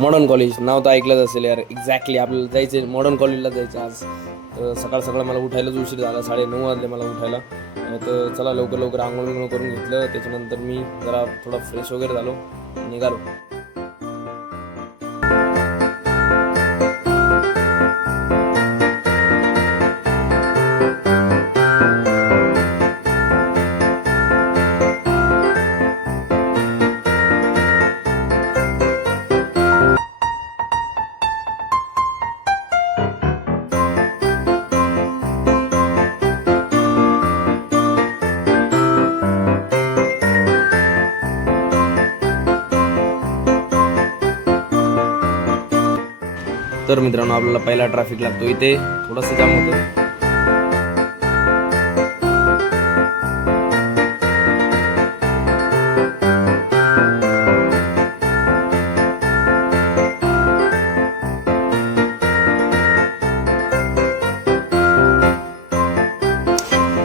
Modern college नाव तर ऐकलंच असेल यार. एक्झॅक्टली आपल्याला जायचं मॉडर्न कॉलेजला जायचं आज. तर सकाळ सकाळ मला उठायलाच उशीर झाला, 9:30 वाजले मला उठायला. तर चला लवकर लवकर आंघोळ बिंघोळ करून घेतलं. त्याच्यानंतर मी जरा थोडा फ्रेश वगैरे झालो, निघालो. तर मित्रांनो आपल्याला पहिला ट्रॅफिक लागतो इथे, थोडंसं जाम होतं.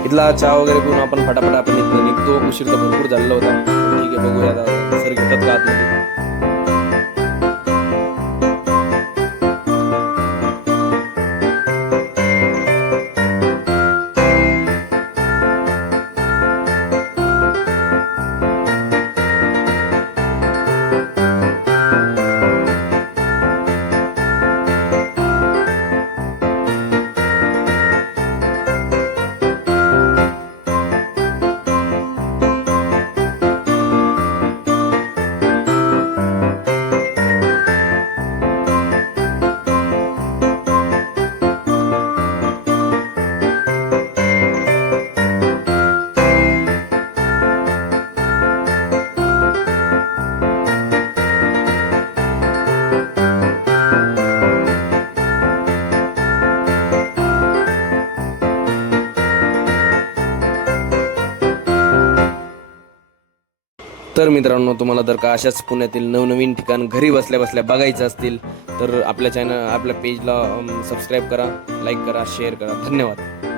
इथला चहा वगैरे पिऊन आपण फटाफट आपण इथं निघतो. उशीर तर भरपूर झालेला होता. ठीक आहे, बघूया आता सर घेतात का आतमध्ये. तर मित्रांनो तुम्हाला जर का अशाच पुण्यातील नवनवीन ठिकाण घरी बसल्या बसल्या बघायचं असतील तर आपल्या पेजला सबस्क्राईब करा, लाईक करा, शेअर करा. धन्यवाद.